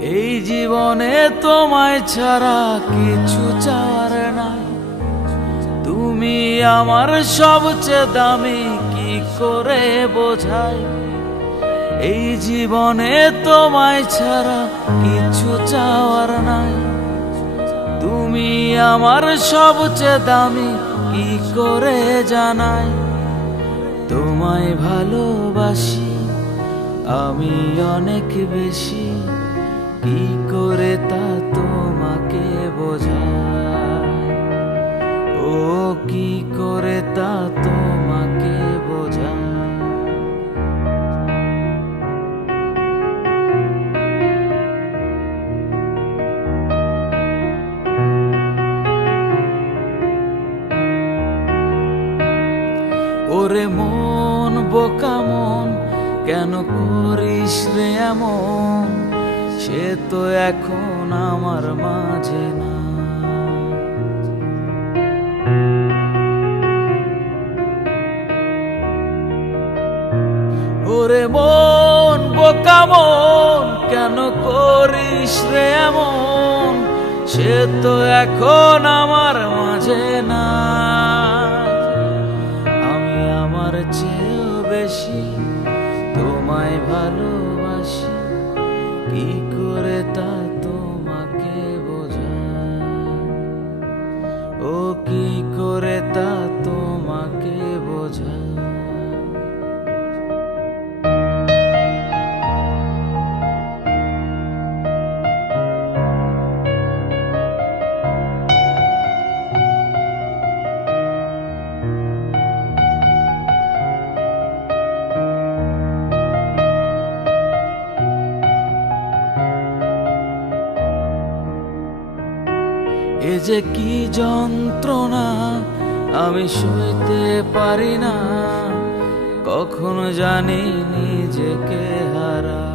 এই জীবনে তোমায় ছাড়া কিছু চাওয়ার নাই। তুমি আমার সবচেয়ে দামি, কি করে বোঝাই। এই জীবনে তোমায় ছাড়া কিছু চাওয়ার নাই। তুমি আমার সবচেয়ে দামি, কি করে জানাই। তোমায় ভালোবাসি আমি অনেক বেশি, কি করে তা তোমাকে বোঝাই। ও কি করে তা তোমাকে বোঝাই। ওরে মন বোকা মন, কেন করিস রে এমন। সে তো এখন আমার মাঝে না। ওরে মন বোকা মন, কেন করিস রে এমন। সে তো এখন আমার মাঝে না। আমি আমার চেয়েও বেশি তোমায় ভালোবাসি, কি করে তা তোমাকে বোঝাই। ও কি করে তা তোমাকে বোঝাই। এ যে কি যন্ত্রণা আমি সইতে পারি না। কখনো জানি নিজেকে হারাই।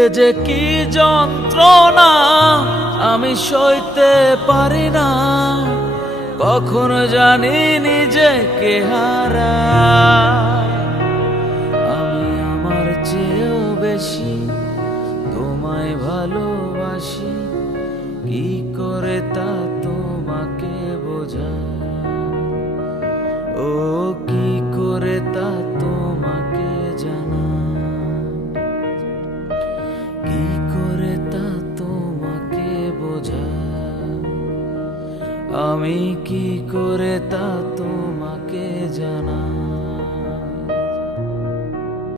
এ যে কি যন্ত্রণা আমি সইতে পারি না। কখনো জানি নিজেকে হারাই। চেয়েও বেশি তোমায় ভালোবাসি, কি করে তা তোমাকে বোঝাই। ও কি করে তা তোমাকে জানাই। কি করে তা তোমাকে বোঝাই। আমি কি করে তা তোমাকে জানাই।